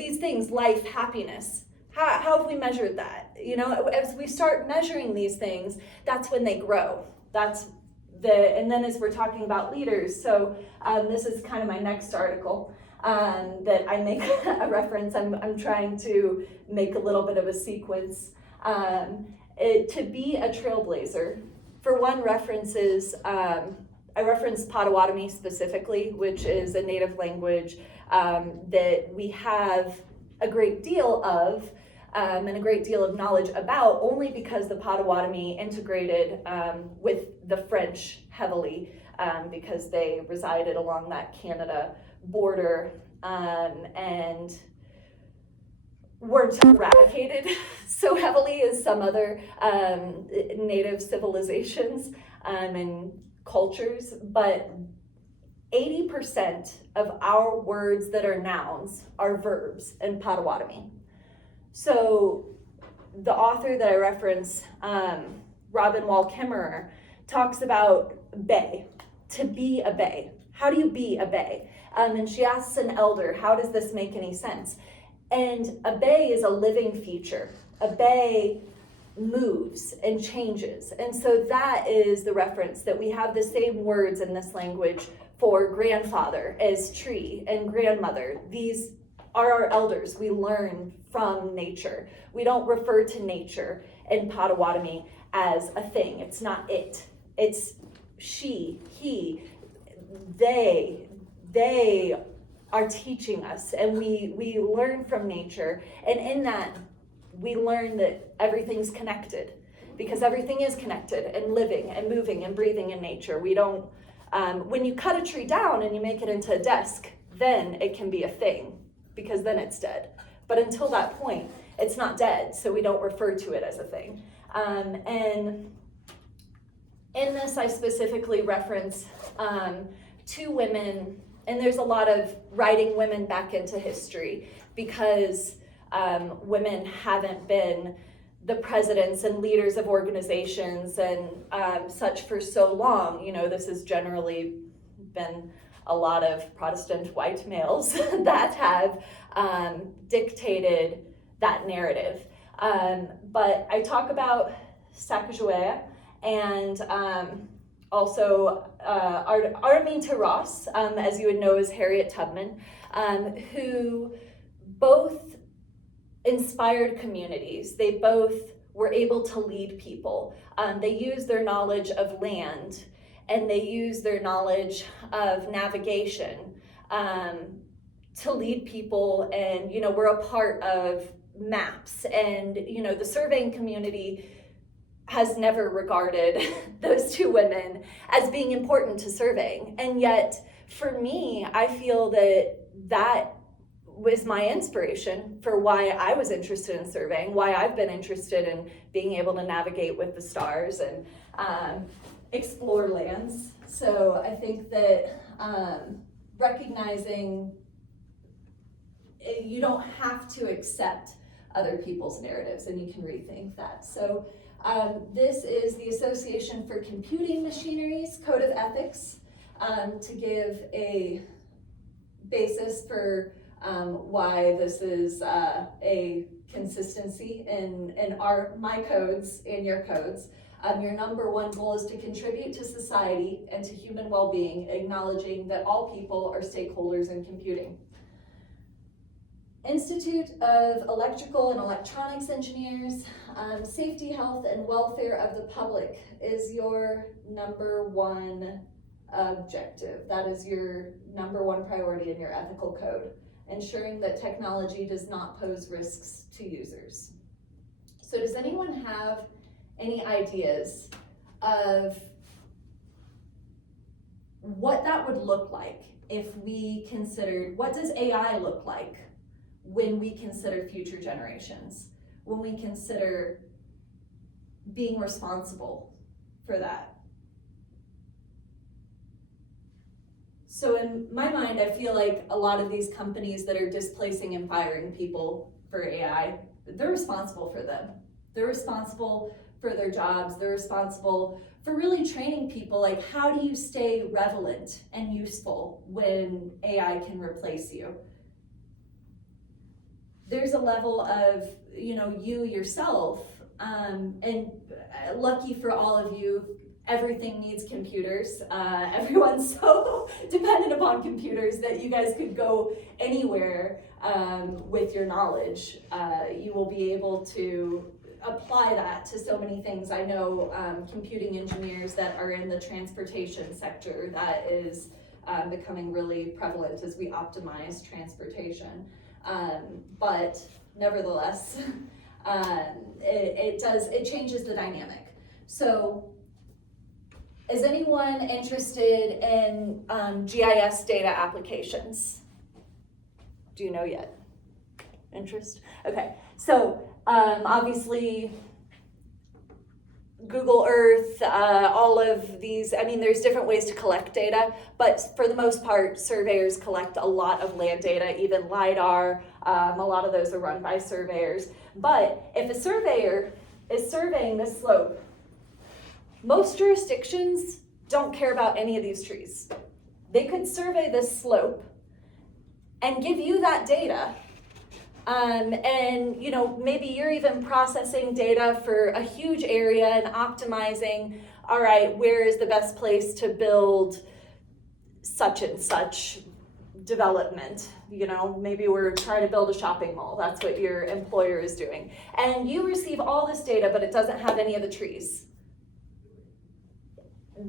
these things, life, happiness, how have we measured that? You know, as we start measuring these things, that's when they grow. And then as we're talking about leaders, so this is kind of my next article that I make a reference. I'm trying to make a little bit of a sequence. To be a trailblazer, for one, I reference Potawatomi specifically, which is a native language that we have a great deal of and a great deal of knowledge about, only because the Potawatomi integrated with the French heavily because they resided along that Canada border and weren't eradicated so heavily as some other native civilizations and cultures, but 80% of our words that are nouns are verbs in Potawatomi. So the author that I reference, Robin Wall Kimmerer, talks about bay, to be a bay. How do you be a bay? And she asks an elder, how does this make any sense? And a bay is a living feature. A bay moves and changes. And so that is the reference, that we have the same words in this language for grandfather as tree and grandmother. These are our elders. We learn from nature. We don't refer to nature in Potawatomi as a thing. It's not it. It's she, he, they are teaching us, and we learn from nature. And in that, we learn that everything's connected, because everything is connected and living and moving and breathing in nature. We don't, when you cut a tree down and you make it into a desk, then it can be a thing, because then it's dead. But until that point, it's not dead, so we don't refer to it as a thing. And in this, I specifically reference two women, and there's a lot of writing women back into history, because women haven't been the presidents and leaders of organizations and such for so long. You know, this has generally been a lot of Protestant white males that have dictated that narrative. But I talk about Sacagawea and also Araminta Ross, as you would know as Harriet Tubman, who both inspired communities. They both were able to lead people. They used their knowledge of land, and they used their knowledge of navigation to lead people. And, you know, we're a part of maps, and, you know, the surveying community has never regarded those two women as being important to surveying. And yet, for me, I feel that was my inspiration for why I was interested in surveying, why I've been interested in being able to navigate with the stars and explore lands. So I think that recognizing you don't have to accept other people's narratives, and you can rethink that. So this is the Association for Computing Machinery's Code of Ethics, to give a basis for why this is a consistency in my codes and your codes. Your number one goal is to contribute to society and to human well-being, acknowledging that all people are stakeholders in computing. Institute of Electrical and Electronics Engineers, safety, health, and welfare of the public is your number one objective. That is your number one priority in your ethical code, ensuring that technology does not pose risks to users. So does anyone have any ideas of what that would look like if we considered, what does AI look like when we consider future generations, when we consider being responsible for that? So in my mind, I feel like a lot of these companies that are displacing and firing people for AI, they're responsible for them. They're responsible for their jobs. They're responsible for really training people, like, how do you stay relevant and useful when AI can replace you? there's a level of, you yourself, and lucky for all of you, everything needs computers. Everyone's so dependent upon computers that you guys could go anywhere with your knowledge. You will be able to apply that to so many things. I know computing engineers that are in the transportation sector. That is becoming really prevalent as we optimize transportation. But nevertheless, it changes the dynamic. So is anyone interested in GIS data applications? Do you know yet? Interest? Okay, so obviously Google Earth, all of these, there's different ways to collect data, but for the most part, surveyors collect a lot of land data, even LiDAR, a lot of those are run by surveyors. But if a surveyor is surveying this slope, most jurisdictions don't care about any of these trees. They could survey this slope and give you that data. And maybe you're even processing data for a huge area and optimizing, all right, where is the best place to build such and such development? Maybe we're trying to build a shopping mall. That's what your employer is doing. And you receive all this data, but it doesn't have any of the trees.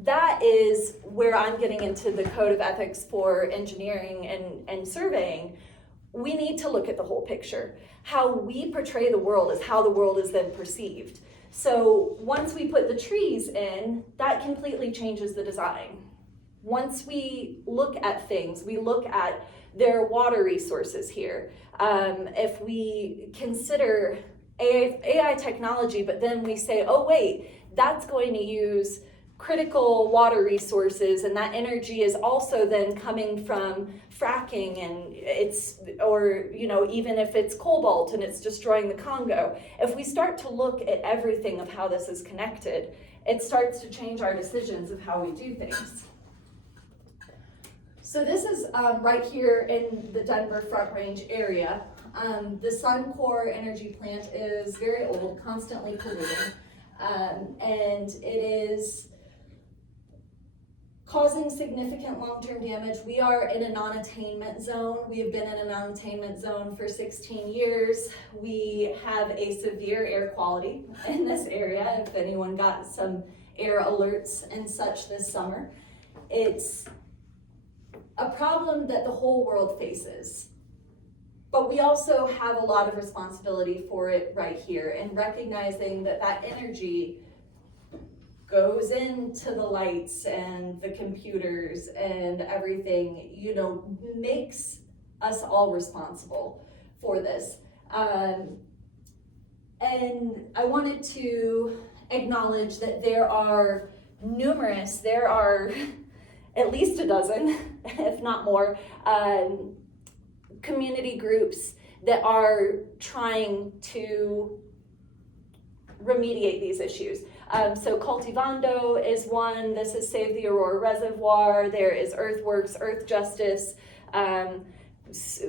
That is where I'm getting into the code of ethics for engineering and surveying. We need to look at the whole picture. How we portray the world is how the world is then perceived. So once we put the trees in, that completely changes the design. Once we look at things, we look at their water resources here. If we consider AI technology, but then we say, oh wait, that's going to use critical water resources, and that energy is also then coming from fracking, and even if it's cobalt and it's destroying the Congo. If we start to look at everything of how this is connected, it starts to change our decisions of how we do things. So this is right here in the Denver Front Range area. The Suncor energy plant is very old, constantly polluting, and it is causing significant long-term damage. We are in a non-attainment zone. We have been in a non-attainment zone for 16 years. We have a severe air quality in this area. If anyone got some air alerts and such this summer, it's a problem that the whole world faces. But we also have a lot of responsibility for it right here, and recognizing that that energy goes into the lights and the computers and everything, makes us all responsible for this. And I wanted to acknowledge that there are at least a dozen, if not more, community groups that are trying to remediate these issues. So Cultivando is one. This is Save the Aurora Reservoir. There is Earthworks, Earth Justice,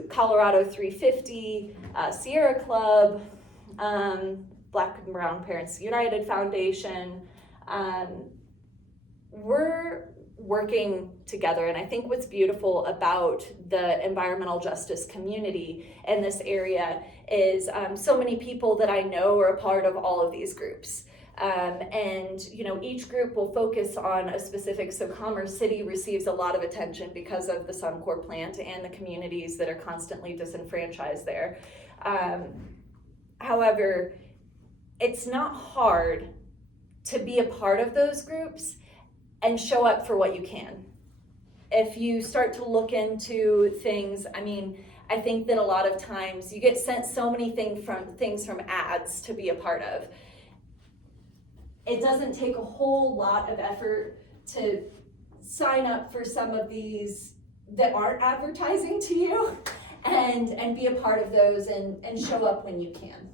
Colorado 350, Sierra Club, Black and Brown Parents United Foundation. We're working together, and I think what's beautiful about the environmental justice community in this area is so many people that I know are a part of all of these groups. And each group will focus on a specific, so Commerce City receives a lot of attention because of the Suncor plant and the communities that are constantly disenfranchised there. However, it's not hard to be a part of those groups and show up for what you can. If you start to look into things, I think that a lot of times you get sent so many things from ads to be a part of. It doesn't take a whole lot of effort to sign up for some of these that aren't advertising to you and be a part of those and show up when you can.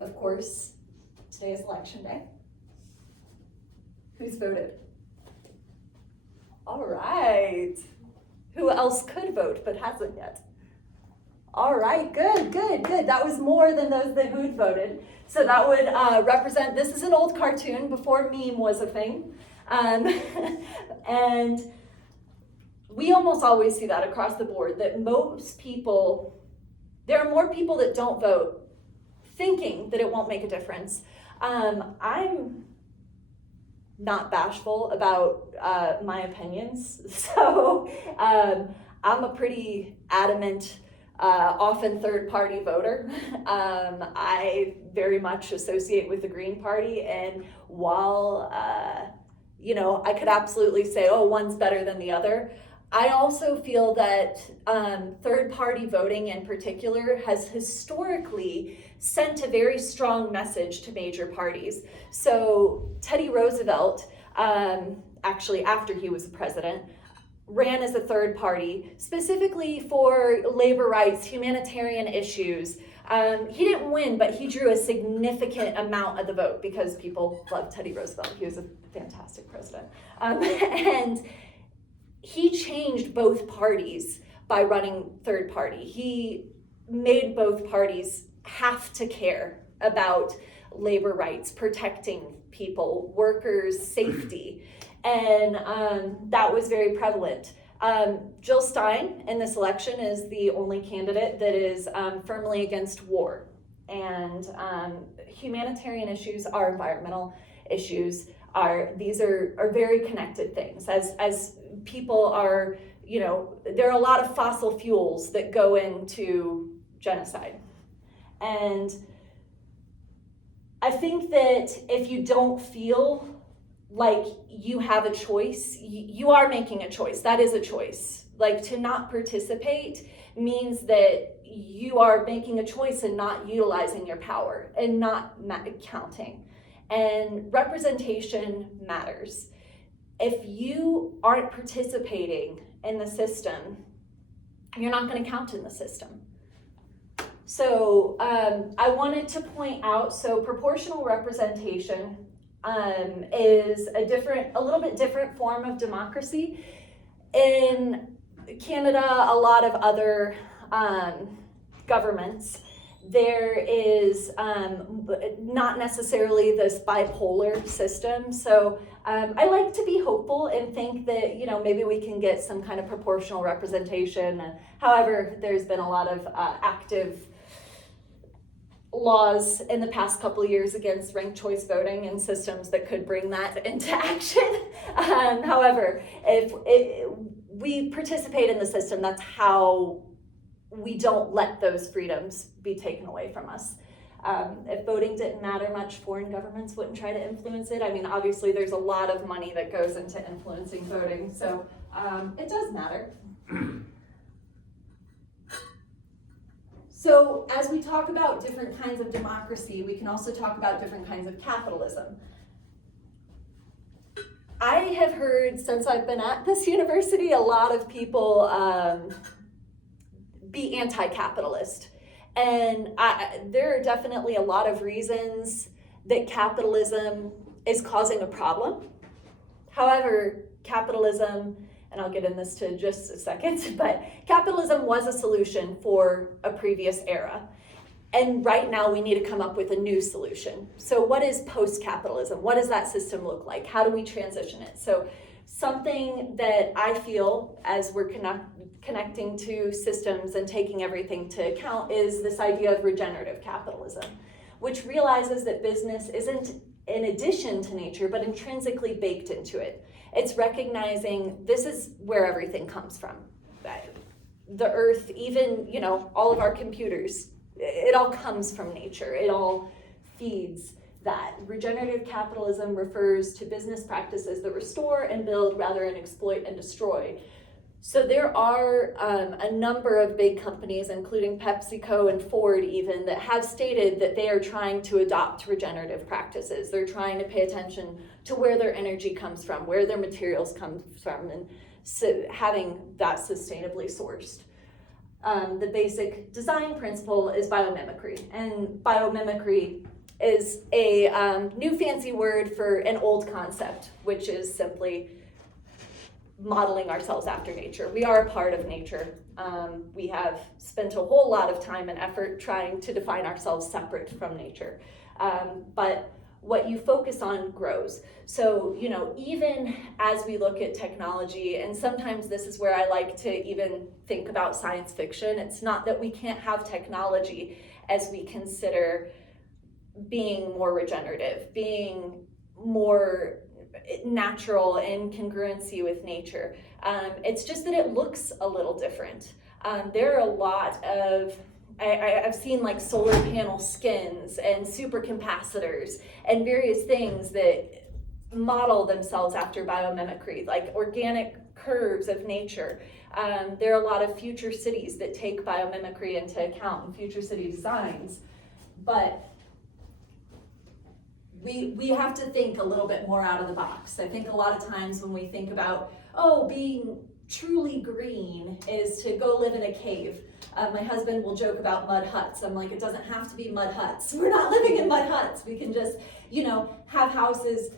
Of course, today is election day. Who's voted? All right. Who else could vote but hasn't yet? All right, good. That was more than those that who'd voted. So that would represent, this is an old cartoon before meme was a thing. And we almost always see that across the board, that most people, there are more people that don't vote thinking that it won't make a difference. I'm not bashful about my opinions, so I'm a pretty adamant, often third-party voter. I very much associate with the Green Party, and while I could absolutely say, oh, one's better than the other, I also feel that third-party voting in particular has historically sent a very strong message to major parties. So Teddy Roosevelt, actually after he was president, ran as a third party, specifically for labor rights, humanitarian issues. He didn't win, but he drew a significant amount of the vote because people loved Teddy Roosevelt. He was a fantastic president. And he changed both parties by running third party. He made both parties have to care about labor rights, protecting people, workers' safety. And that was very prevalent. Jill Stein in this election is the only candidate that is firmly against war. And humanitarian issues are environmental issues. These are very connected things. As people are, there are a lot of fossil fuels that go into genocide. And I think that if you don't feel like you have a choice, you are making a choice. That is a choice. Like, to not participate means that you are making a choice and not utilizing your power and not counting. And representation matters. If you aren't participating in the system, you're not going to count in the system. So I wanted to point out, so proportional representation is a little bit different form of democracy. In Canada, a lot of other governments, there is not necessarily this bipolar system. So I like to be hopeful and think that, maybe we can get some kind of proportional representation. However, there's been a lot of active laws in the past couple of years against ranked choice voting and systems that could bring that into action. However, if we participate in the system, that's how we don't let those freedoms be taken away from us. If voting didn't matter much, foreign governments wouldn't try to influence it. I mean, obviously there's a lot of money that goes into influencing voting, so it does matter. So as we talk about different kinds of democracy, we can also talk about different kinds of capitalism. I have heard, since I've been at this university, a lot of people be anti-capitalist. And there are definitely a lot of reasons that capitalism is causing a problem. However, capitalism, and I'll get in this to just a second, but capitalism was a solution for a previous era. And right now we need to come up with a new solution. So what is post-capitalism? What does that system look like? How do we transition it? So something that I feel as we're connecting to systems and taking everything to account is this idea of regenerative capitalism, which realizes that business isn't in addition to nature, but intrinsically baked into it. It's recognizing this is where everything comes from. The earth, even, all of our computers, it all comes from nature. It all feeds that. Regenerative capitalism refers to business practices that restore and build rather than exploit and destroy. So there are a number of big companies, including PepsiCo and Ford even, that have stated that they are trying to adopt regenerative practices. They're trying to pay attention to where their energy comes from, where their materials come from, and so having that sustainably sourced. The basic design principle is biomimicry, and biomimicry is a new fancy word for an old concept, which is simply modeling ourselves after nature. We are a part of nature. We have spent a whole lot of time and effort trying to define ourselves separate from nature. But what you focus on grows. So, even as we look at technology, and sometimes this is where I like to even think about science fiction, it's not that we can't have technology as we consider being more regenerative, being more natural in congruency with nature. It's just that it looks a little different. There are a lot of, I've seen like solar panel skins and supercapacitors and various things that model themselves after biomimicry, like organic curves of nature. There are a lot of future cities that take biomimicry into account in future city designs, but we have to think a little bit more out of the box. I think a lot of times when we think about, being truly green is to go live in a cave. My husband will joke about mud huts. I'm like, it doesn't have to be mud huts. We're not living in mud huts. We can just, have houses.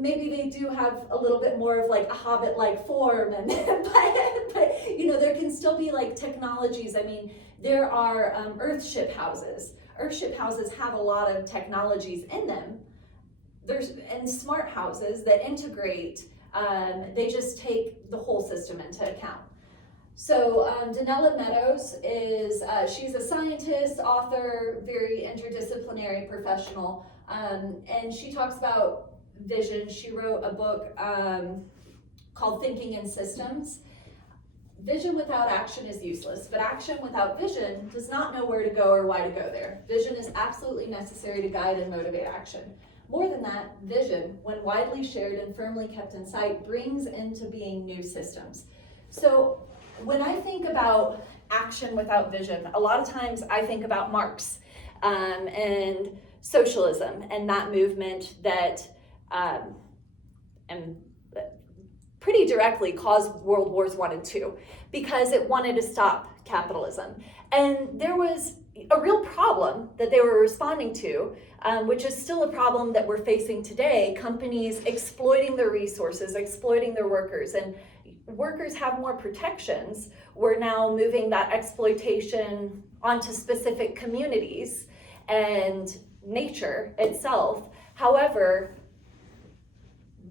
Maybe they do have a little bit more of like a hobbit-like form, and but there can still be like technologies. I mean, there are earthship houses. Earthship houses have a lot of technologies in them. There's smart houses that integrate. They just take the whole system into account. So Donella Meadows is, she's a scientist, author, very interdisciplinary professional, and she talks about vision. She wrote a book called Thinking in Systems. Vision without action is useless, but action without vision does not know where to go or why to go there. Vision is absolutely necessary to guide and motivate action. More than that, vision, when widely shared and firmly kept in sight, brings into being new systems. So when I think about action without vision, a lot of times I think about Marx and socialism and that movement that and pretty directly caused World Wars I and II because it wanted to stop capitalism. And there was a real problem that they were responding to, which is still a problem that we're facing today, companies exploiting their resources, exploiting their workers, and workers have more protections. We're now moving that exploitation onto specific communities and nature itself. However,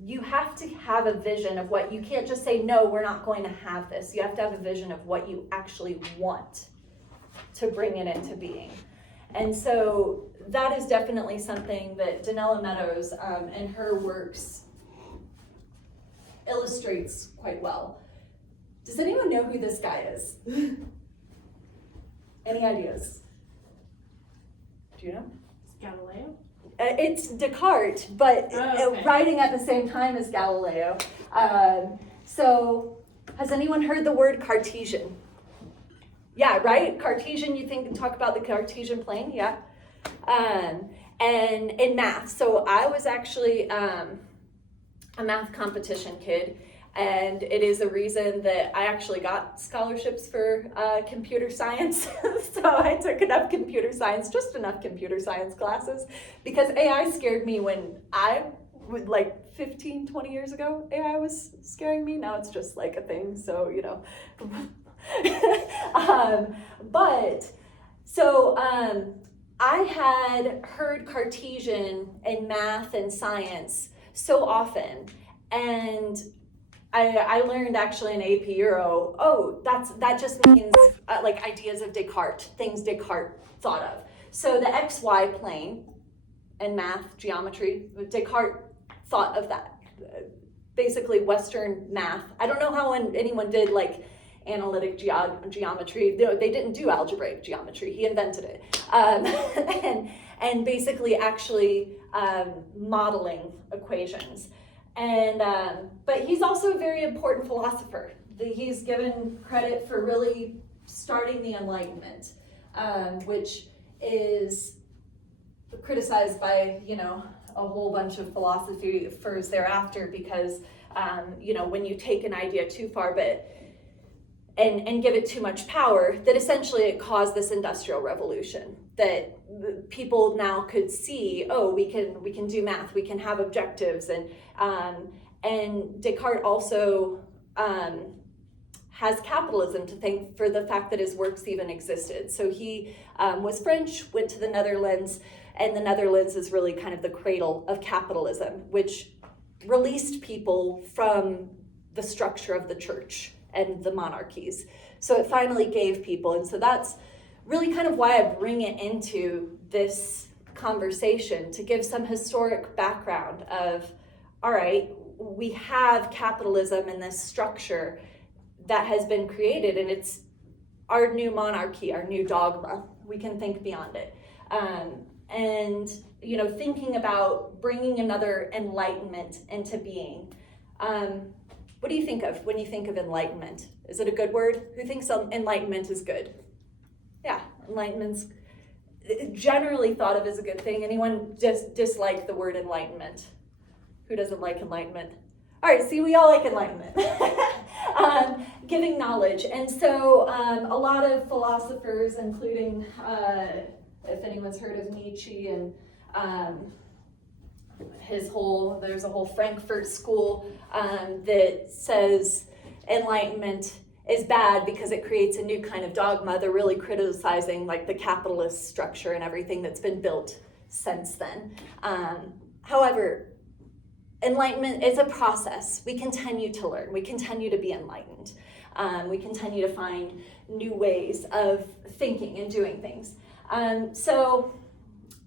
you have to have a vision of what, you can't just say, no, we're not going to have this. You have to have a vision of what you actually want to bring it into being. And so that is definitely something that Donella Meadows and her works illustrates quite well. Does anyone know who this guy is? Any ideas? Do you know? It's Galileo. It's Descartes, but writing at the same time as Galileo. So has anyone heard the word Cartesian? Yeah, right? Cartesian, you talk about the Cartesian plane, yeah. And in math, so I was actually a math competition kid, and it is a reason that I actually got scholarships for computer science. So I took enough computer science classes, because AI scared me when I would, like 15, 20 years ago, AI was scaring me. Now it's just like a thing, so, I had heard Cartesian in math and science so often, and I learned actually in AP Euro, that just means like ideas of Descartes, things Descartes thought of. So the XY plane in math, geometry, Descartes thought of that. Basically Western math. I don't know how anyone did like analytic geometry. They didn't do algebraic geometry. He invented it. And basically actually modeling equations. And but he's also a very important philosopher. He's given credit for really starting the Enlightenment, which is criticized by a whole bunch of philosophers thereafter, because when you take an idea too far and give it too much power, that essentially it caused this industrial revolution, that people now could see, we can do math, we can have objectives, and Descartes also has capitalism to thank for the fact that his works even existed. So he was French, went to the Netherlands, and the Netherlands is really kind of the cradle of capitalism, which released people from the structure of the church and the monarchies. So it finally gave people, and so that's really kind of why I bring it into this conversation, to give some historic background of, all right, we have capitalism and this structure that has been created, and it's our new monarchy, our new dogma. We can think beyond it. And, you know, thinking about bringing another enlightenment into being. What do you think of when you think of enlightenment? Is it a good word? Who thinks enlightenment is good? Yeah, enlightenment's generally thought of as a good thing. Anyone just dislike the word enlightenment? Who doesn't like enlightenment? All right, see, we all like enlightenment. Giving knowledge. And so a lot of philosophers, including, if anyone's heard of Nietzsche and there's a whole Frankfurt school that says enlightenment is bad because it creates a new kind of dogma. They're really criticizing like the capitalist structure and everything that's been built since then. However, enlightenment is a process. We continue to learn. We continue to be enlightened. We continue to find new ways of thinking and doing things. So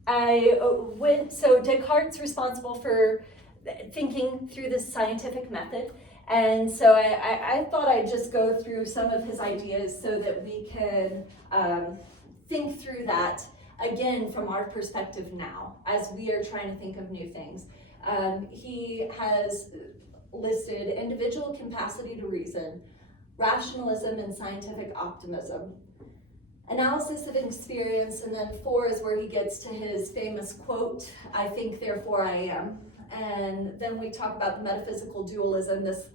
Descartes' responsible for thinking through this scientific method. And so I thought I'd just go through some of his ideas so that we can think through that again from our perspective now as we are trying to think of new things. He has listed individual capacity to reason, rationalism and scientific optimism, analysis of experience, and then 4 is where he gets to his famous quote, "I think, therefore I am." And then we talk about the metaphysical dualism, this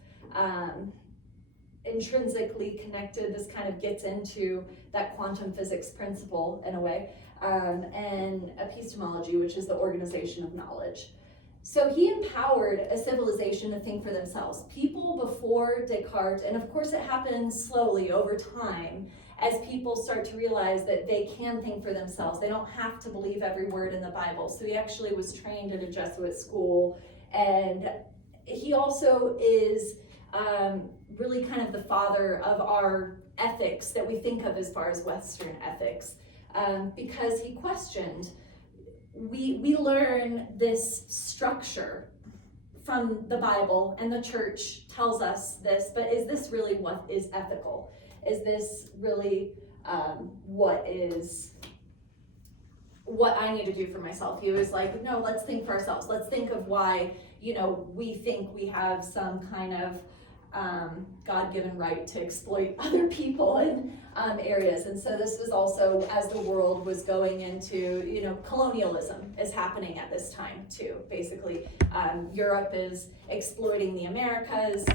intrinsically connected, this kind of gets into that quantum physics principle in a way, and epistemology, which is the organization of knowledge. So he empowered a civilization to think for themselves. People before Descartes, and of course it happens slowly over time, as people start to realize that they can think for themselves. They don't have to believe every word in the Bible. So he actually was trained at a Jesuit school, and he also is really kind of the father of our ethics that we think of as far as Western ethics, because he questioned, we learn this structure from the Bible, and the church tells us this, but is this really what is ethical? Is this really what I need to do for myself? He was like, no, let's think for ourselves. Let's think of why, we think we have some kind of God-given right to exploit other people in areas. And so this was also as the world was going into, colonialism is happening at this time too. Basically, Europe is exploiting the Americas.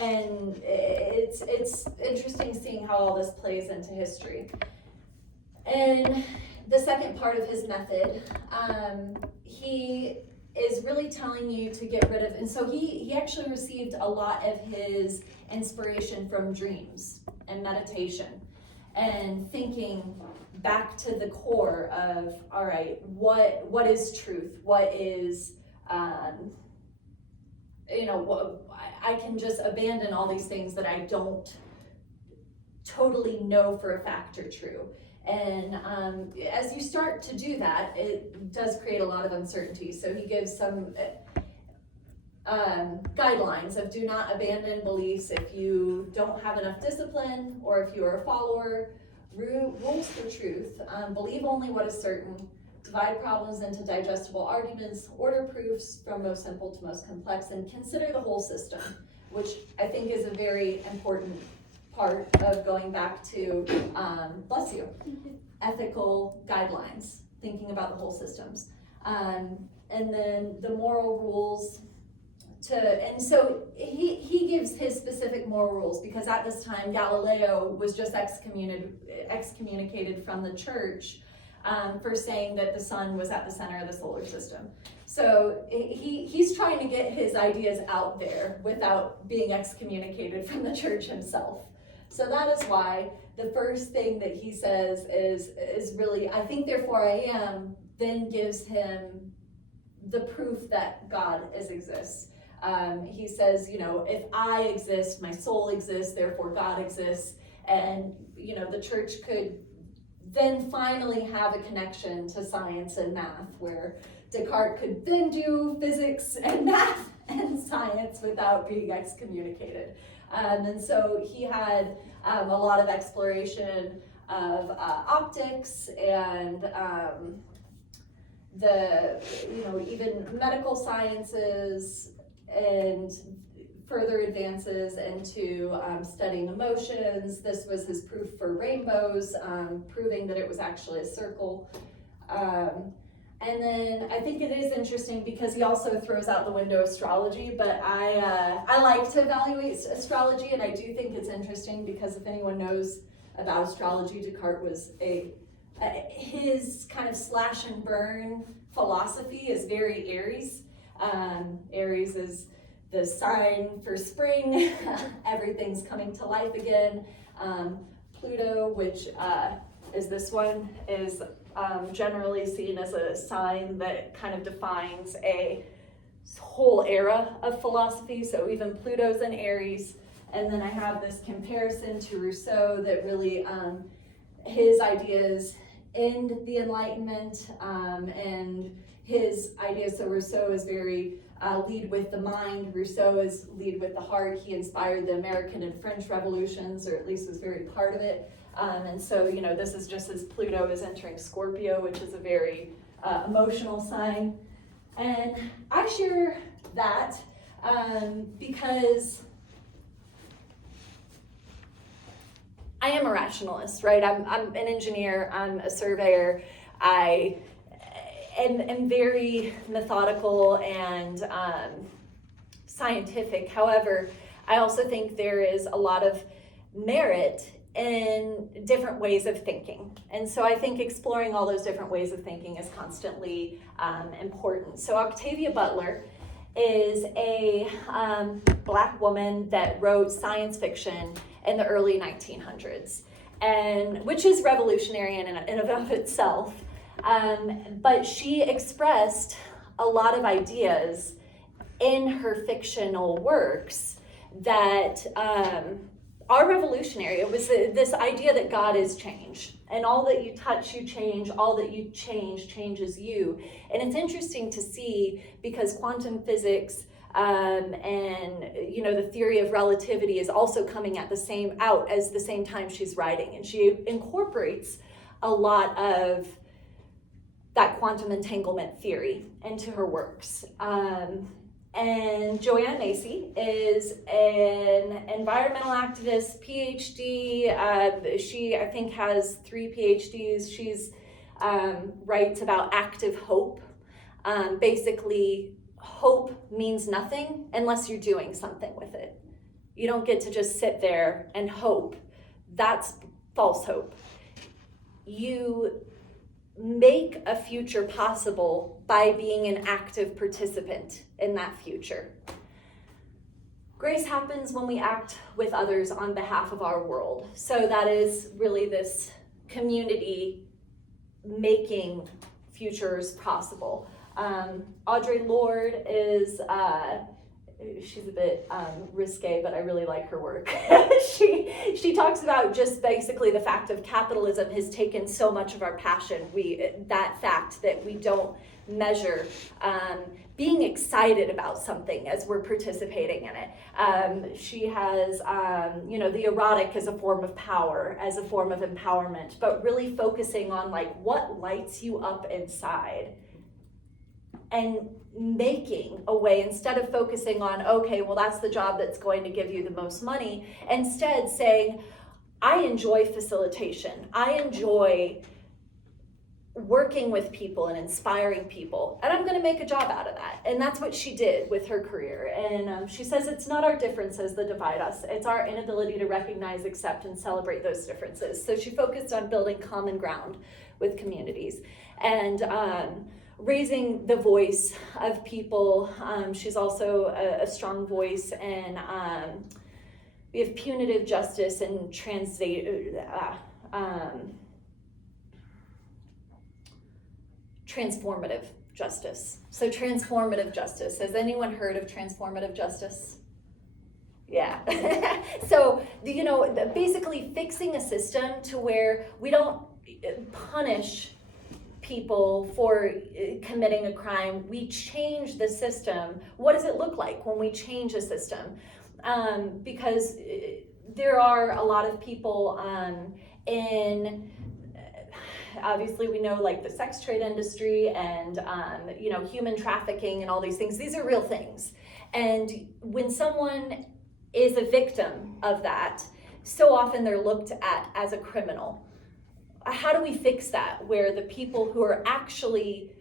And it's interesting seeing how all this plays into history. And the second part of his method, he is really telling you to get rid of, and so he actually received a lot of his inspiration from dreams and meditation and thinking back to the core of, all right, what is truth? What is, I can just abandon all these things that I don't totally know for a fact are true. And as you start to do that, it does create a lot of uncertainty. So he gives some guidelines of do not abandon beliefs if you don't have enough discipline or if you are a follower. Rules for truth. Believe only what is certain. Divide problems into digestible arguments. Order proofs from most simple to most complex. And consider the whole system, which I think is a very important part of going back to, bless you, ethical guidelines, thinking about the whole systems. And then the moral rules and so he gives his specific moral rules, because at this time Galileo was just excommunicated from the church for saying that the sun was at the center of the solar system. So he's trying to get his ideas out there without being excommunicated from the church himself. So that is why the first thing that he says is really, I think therefore I am, then gives him the proof that God exists. He says, if I exist, my soul exists, therefore God exists. And, the church could then finally have a connection to science and math, where Descartes could then do physics and math and science without being excommunicated. And so he had a lot of exploration of optics and even medical sciences, and further advances into studying emotions. This was his proof for rainbows, proving that it was actually a circle. And then I think it is interesting because he also throws out the window astrology, but I like to evaluate astrology, and I do think it's interesting because if anyone knows about astrology, Descartes was his kind of slash and burn philosophy is very Aries. Aries is the sign for spring. Everything's coming to life again. Pluto, which is this one, is generally seen as a sign that kind of defines a whole era of philosophy. So even Pluto's in Aries. And then I have this comparison to Rousseau that really his ideas end the Enlightenment, and his ideas, so Rousseau is very lead with the mind, Rousseau is lead with the heart. He inspired the American and French revolutions, or at least was very part of it. And so, this is just as Pluto is entering Scorpio, which is a very emotional sign. And I share that because I am a rationalist, right? I'm an engineer, I'm a surveyor. I am very methodical and scientific. However, I also think there is a lot of merit in different ways of thinking. And so I think exploring all those different ways of thinking is constantly important. So Octavia Butler is a Black woman that wrote science fiction in the early 1900s, and which is revolutionary in and of itself. But she expressed a lot of ideas in her fictional works that are revolutionary. It was this idea that God is change, and all that you touch, you change, all that you change changes you. And it's interesting to see because quantum physics and the theory of relativity is also coming at the same time she's writing, and she incorporates a lot of that quantum entanglement theory into her works. And Joanne Macy is an environmental activist, PhD. She, I think, has 3 PhDs. She's writes about active hope. Basically, hope means nothing unless you're doing something with it. You don't get to just sit there and hope. That's false hope. You make a future possible by being an active participant in that future. Grace happens when we act with others on behalf of our world. So that is really this community making futures possible. Audre Lorde is, she's a bit risque, but I really like her work. She talks about just basically the fact of capitalism has taken so much of our passion. That fact that we don't measure being excited about something as we're participating in it. She has, the erotic as a form of power, as a form of empowerment, but really focusing on like what lights you up inside. And making a way, instead of focusing on, okay, well, that's the job that's going to give you the most money, instead saying, I enjoy facilitation. I enjoy working with people and inspiring people, and I'm going to make a job out of that. And that's what she did with her career. And she says it's not our differences that divide us. It's our inability to recognize, accept, and celebrate those differences. So she focused on building common ground with communities. And raising the voice of people. She's also a strong voice in, we have punitive justice and transformative justice. So transformative justice, has anyone heard of transformative justice? Yeah. So, basically fixing a system to where we don't punish people for committing a crime. We change the system. What does it look like when we change a system? Because there are a lot of people in, obviously we know like the sex trade industry and human trafficking and all these things. These are real things. And when someone is a victim of that, so often they're looked at as a criminal. How do we fix that, where the people who are actually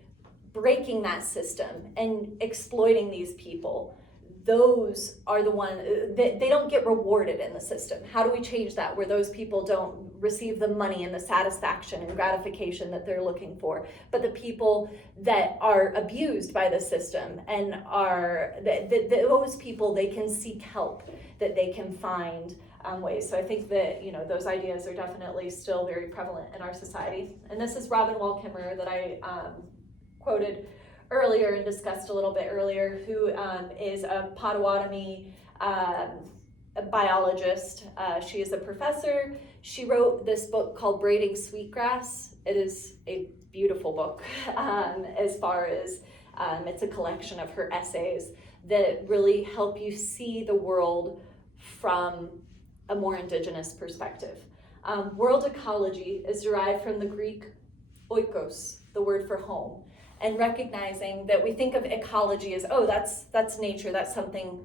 breaking that system and exploiting these people, those are the ones, they don't get rewarded in the system? How do we change that, where those people don't receive the money and the satisfaction and gratification that they're looking for, but the people that are abused by the system and are, those people, they can seek help, that they can find ways. So I think that, those ideas are definitely still very prevalent in our society. And this is Robin Wall Kimmerer that I quoted earlier and discussed a little bit earlier, who is a Potawatomi biologist. She is a professor. She wrote this book called Braiding Sweetgrass. It is a beautiful book as far as it's a collection of her essays that really help you see the world from a more indigenous perspective. World ecology is derived from the Greek oikos, the word for home, and recognizing that we think of ecology as, that's nature, that's something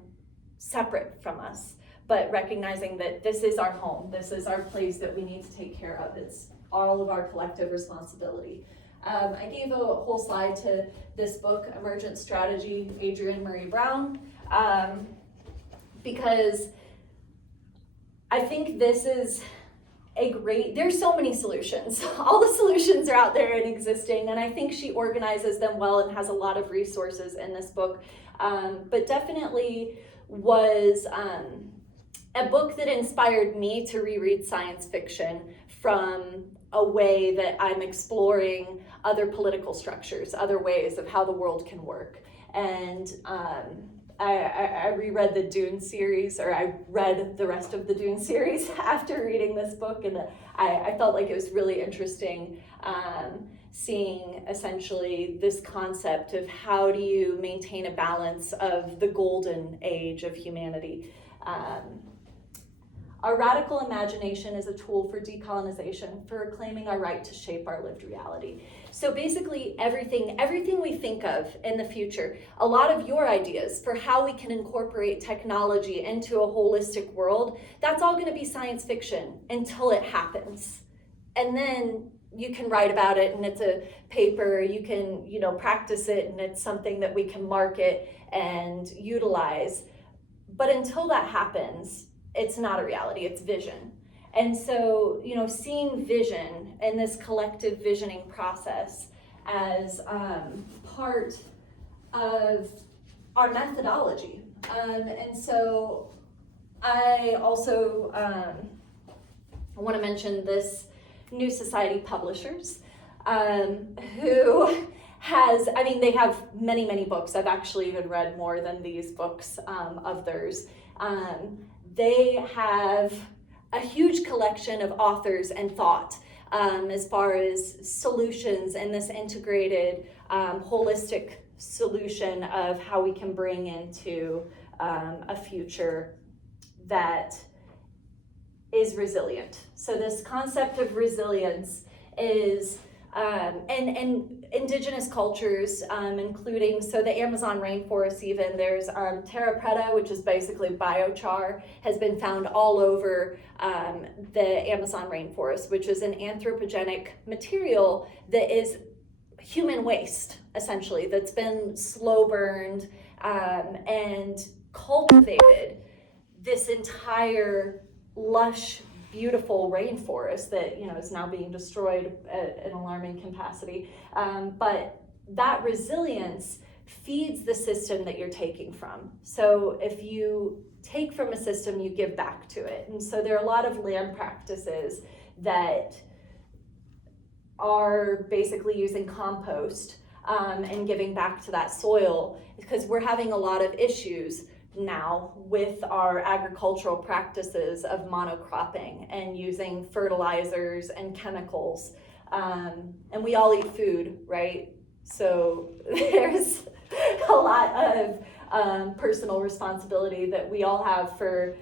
separate from us, but recognizing that this is our home, this is our place that we need to take care of. It's all of our collective responsibility. I gave a whole slide to this book, Emergent Strategy, Adrienne Maree Brown, because I think this is there's so many solutions. All the solutions are out there and existing, and I think she organizes them well and has a lot of resources in this book. But definitely was a book that inspired me to reread science fiction from a way that I'm exploring other political structures, other ways of how the world can work. And I reread the Dune series, or I read the rest of the Dune series after reading this book, and I felt like it was really interesting seeing essentially this concept of how do you maintain a balance of the golden age of humanity. Our radical imagination is a tool for decolonization, for reclaiming our right to shape our lived reality. So basically everything we think of in the future, a lot of your ideas for how we can incorporate technology into a holistic world, that's all going to be science fiction until it happens. And then you can write about it and it's a paper, you can, practice it and it's something that we can market and utilize. But until that happens, it's not a reality, it's vision. And so, seeing vision and this collective visioning process as part of our methodology. And so I also want to mention this New Society Publishers, who has, they have many, many books. I've actually even read more than these books of theirs. They have a huge collection of authors and thought as far as solutions and this integrated, holistic solution of how we can bring into a future that is resilient. So this concept of resilience is, and indigenous cultures, including, so the Amazon rainforest even, there's terra preta, which is basically biochar, has been found all over the Amazon rainforest, which is an anthropogenic material that is human waste, essentially, that's been slow burned and cultivated this entire lush beautiful rainforest that, you know, is now being destroyed at an alarming capacity. But that resilience feeds the system that you're taking from. So if you take from a system, you give back to it. And so there are a lot of land practices that are basically using compost and giving back to that soil, because we're having a lot of issues now with our agricultural practices of monocropping and using fertilizers and chemicals. And we all eat food, right? So there's a lot of personal responsibility that we all have for,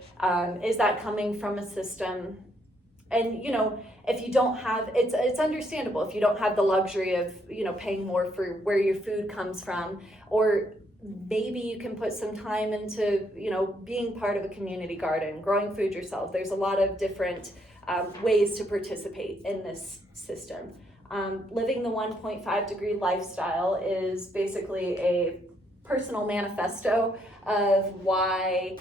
is that coming from a system? And, you know, if you don't have, it's understandable if you don't have the luxury of, you know, paying more for where your food comes from, or maybe you can put some time into, you know, being part of a community garden, growing food yourself. There's a lot of different ways to participate in this system. Living the 1.5 degree lifestyle is basically a personal manifesto of why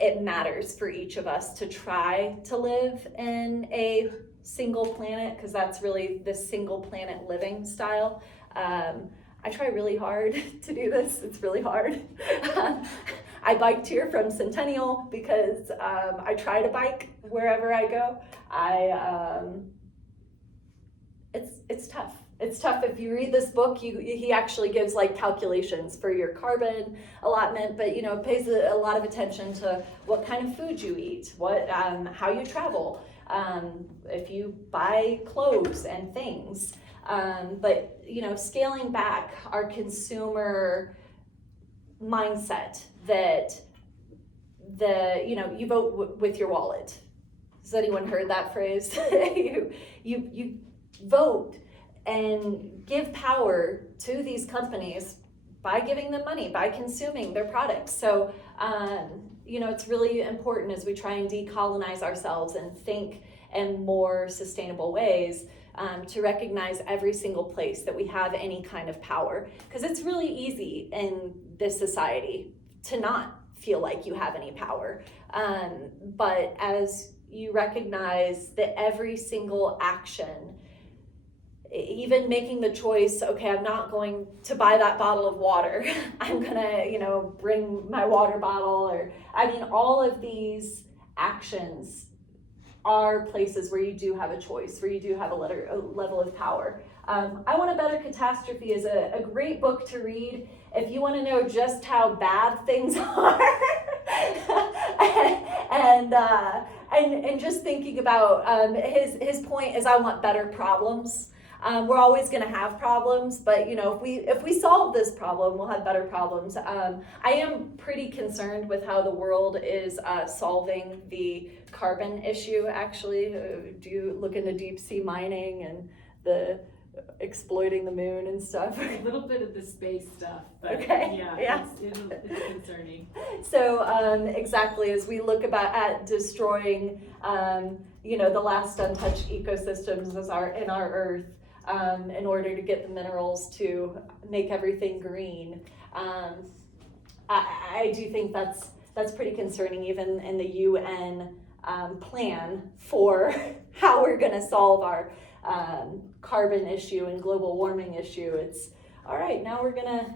it matters for each of us to try to live in a single planet, because that's really the single planet living style. I try really hard to do this. It's really hard. I biked here from Centennial because I try to bike wherever I go. It's tough. It's tough. If you read this book, he actually gives like calculations for your carbon allotment, but you know, it pays a lot of attention to what kind of food you eat, what how you travel, if you buy clothes and things. But you know, scaling back our consumer mindset that you know, you vote with your wallet. Has anyone heard that phrase? you vote and give power to these companies by giving them money, by consuming their products. So, you know, it's really important as we try and decolonize ourselves and think in more sustainable ways, to recognize every single place that we have any kind of power. Because it's really easy in this society to not feel like you have any power. But as you recognize that every single action, even making the choice, okay, I'm not going to buy that bottle of water. I'm gonna, you know, bring my water bottle, or, I mean, all of these actions are places where you do have a choice, where you do have a level of power. I Want a Better Catastrophe is a great book to read if you want to know just how bad things are. and just thinking about his point is, I want better problems. We're always going to have problems, but you know, if we solve this problem, we'll have better problems. I am pretty concerned with how the world is solving the carbon issue. Actually, do you look into deep sea mining and the exploiting the moon and stuff? A little bit of the space stuff, but okay. Yeah. It's concerning. So exactly, as we look at destroying, you know, the last untouched ecosystems in our Earth, in order to get the minerals to make everything green. I do think that's pretty concerning, even in the UN plan for how we're going to solve our carbon issue and global warming issue. It's all right, now we're going to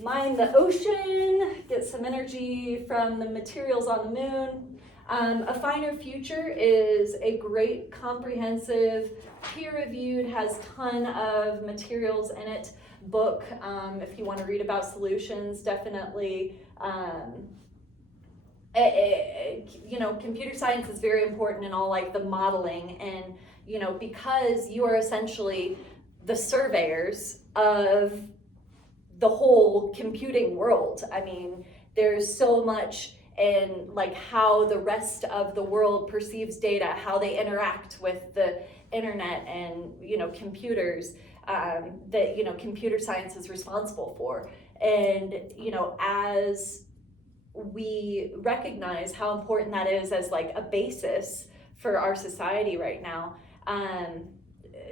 mine the ocean, get some energy from the materials on the moon. A Finer Future is a great, comprehensive, peer-reviewed, has a ton of materials in it book. If you want to read about solutions, definitely. You know, computer science is very important in all like the modeling, and you know, because you are essentially the surveyors of the whole computing world. I mean, there's so much in like how the rest of the world perceives data, how they interact with the internet and, you know, computers, that, you know, computer science is responsible for. And, you know, as we recognize how important that is as like a basis for our society right now,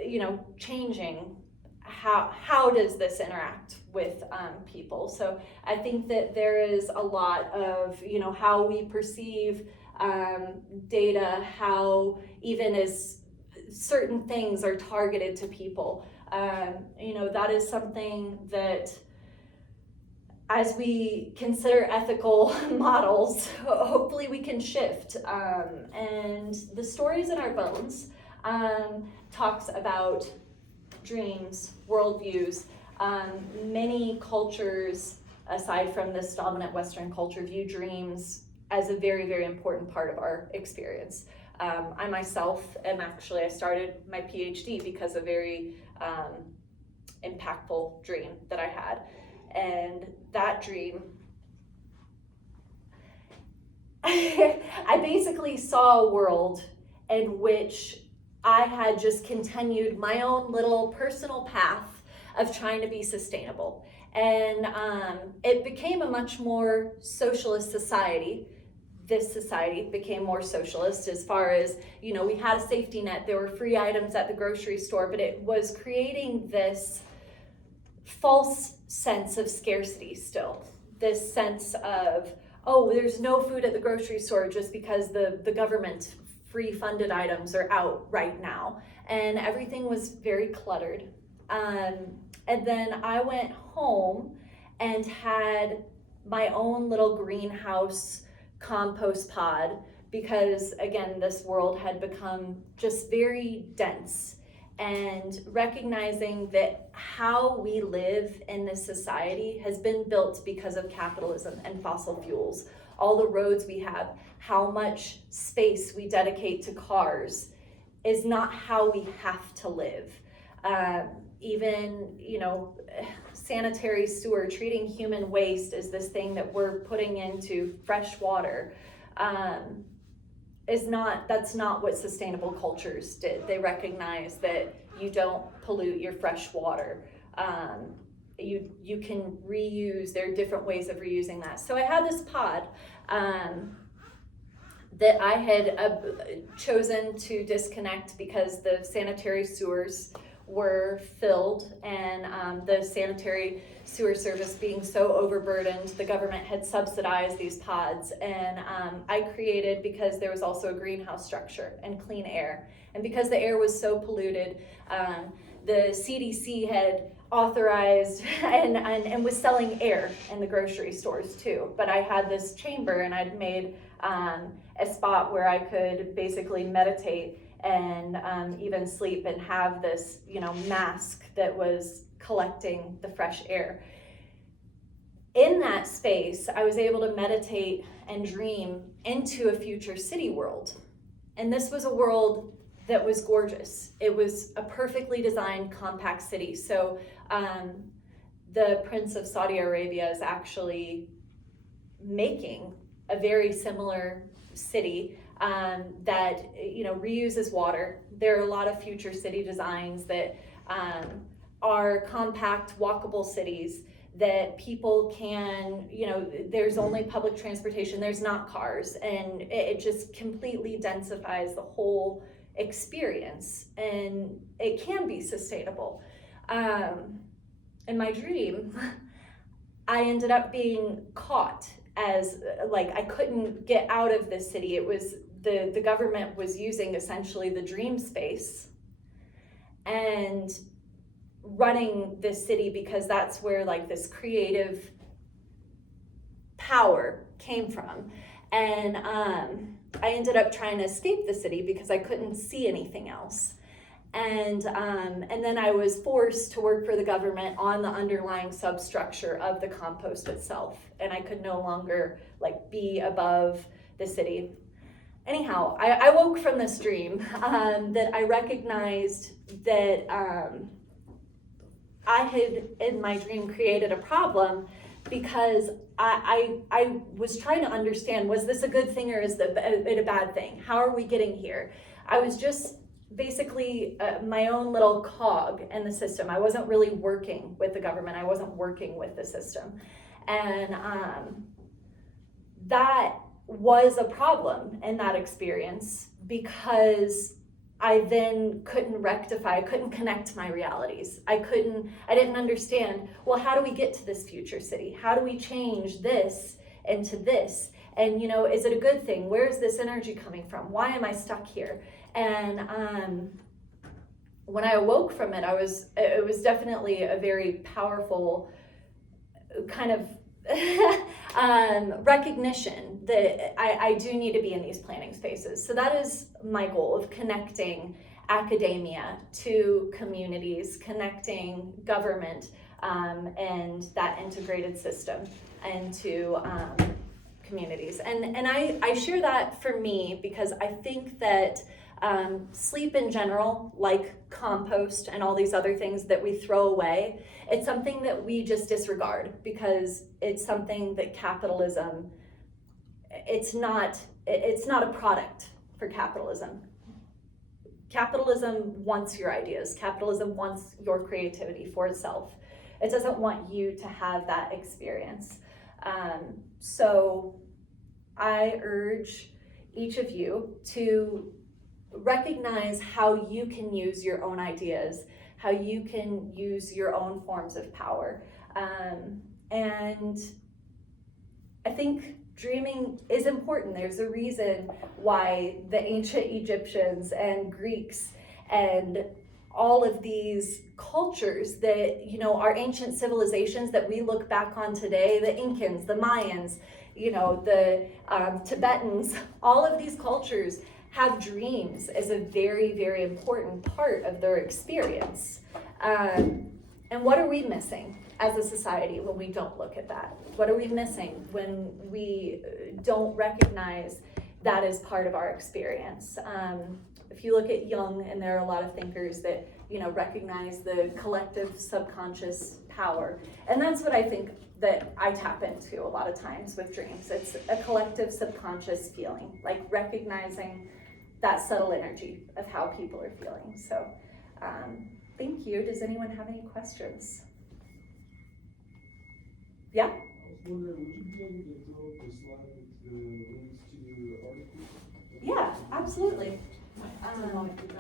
you know, changing how does this interact with people. So I think that there is a lot of, you know, how we perceive data, how even as certain things are targeted to people. That is something that, as we consider ethical models, hopefully we can shift. And the Stories in Our Bones talks about dreams, worldviews. Many cultures, aside from this dominant Western culture, view dreams as a very, very important part of our experience. I myself I started my PhD because of a very impactful dream that I had. And that dream, I basically saw a world in which I had just continued my own little personal path of trying to be sustainable. And it became a much more socialist society. This society became more socialist as far as, we had a safety net, there were free items at the grocery store, but it was creating this false sense of scarcity still. This sense of, oh, there's no food at the grocery store just because the government free funded items are out right now. And everything was very cluttered. And then I went home and had my own little greenhouse compost pod because, again, this world had become just very dense. And recognizing that how we live in this society has been built because of capitalism and fossil fuels. All the roads we have, how much space we dedicate to cars is not how we have to live. Even, sanitary sewer, treating human waste is this thing that we're putting into fresh water. That's not what sustainable cultures did. They recognize that you don't pollute your fresh water. You can reuse. There are different ways of reusing that. So I had this pod that I had chosen to disconnect because the sanitary sewers were filled, and the sanitary sewer service being so overburdened, the government had subsidized these pods. And I created, because there was also a greenhouse structure and clean air, and because the air was so polluted, the CDC had authorized and was selling air in the grocery stores too. But I had this chamber, and I'd made a spot where I could basically meditate and even sleep and have this, mask that was collecting the fresh air. In that space, I was able to meditate and dream into a future city world. And this was a world that was gorgeous. It was a perfectly designed compact city. So the Prince of Saudi Arabia is actually making a very similar city that reuses water. There are a lot of future city designs that are compact, walkable cities that people can, there's only public transportation, there's not cars, and it just completely densifies the whole experience, and it can be sustainable. In my dream, I ended up being caught as I couldn't get out of this city. It was the government was using essentially the dream space and running this city, because that's where this creative power came from. And I ended up trying to escape the city because I couldn't see anything else. And then I was forced to work for the government on the underlying substructure of the compost itself, and I could no longer be above the city. Anyhow, I woke from this dream that I recognized that I had, in my dream, created a problem, because I was trying to understand, was this a good thing or is it a bad thing? How are we getting here? I was just basically my own little cog in the system. I wasn't really working with the government. I wasn't working with the system. And that was a problem in that experience, because I then couldn't rectify, I couldn't connect my realities. I didn't understand, well, how do we get to this future city? How do we change this into this? And, you know, is it a good thing? Where is this energy coming from? Why am I stuck here? And when I awoke from it, it was definitely a very powerful kind of recognition that I do need to be in these planning spaces. So that is my goal of connecting academia to communities, connecting government and that integrated system into communities. And I share that for me because I think that sleep in general, like compost and all these other things that we throw away, it's something that we just disregard because it's something that capitalism, it's not a product for capitalism. Capitalism wants your ideas. Capitalism wants your creativity for itself. It doesn't want you to have that experience. So I urge each of you to recognize how you can use your own ideas, how you can use your own forms of power. And I think dreaming is important. There's a reason why the ancient Egyptians and Greeks and all of these cultures that, you know, our ancient civilizations that we look back on today, the Incans, the Mayans, you know, the Tibetans, all of these cultures have dreams as a very, very important part of their experience. And what are we missing as a society when we don't look at that? What are we missing when we don't recognize that as part of our experience? If you look at Young, and there are a lot of thinkers that, you know, recognize the collective subconscious power. And that's what I think that I tap into a lot of times with dreams. It's a collective subconscious feeling, like recognizing that subtle energy of how people are feeling. So thank you. Does anyone have any questions? Yeah? I was wondering, would you be able to throw up the slide with the links to your articles? Yeah, absolutely.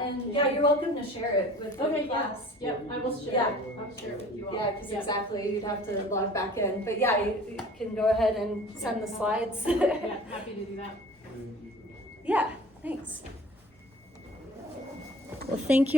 And yeah, you're welcome to share it with the class. Yep, I will share Yeah. it. I'll share it with you all. Yeah, because Yep. exactly, you'd have to log back in. But yeah, you can go ahead and send the slides. Yeah, happy to do that. Yeah, thanks. Well, thank you.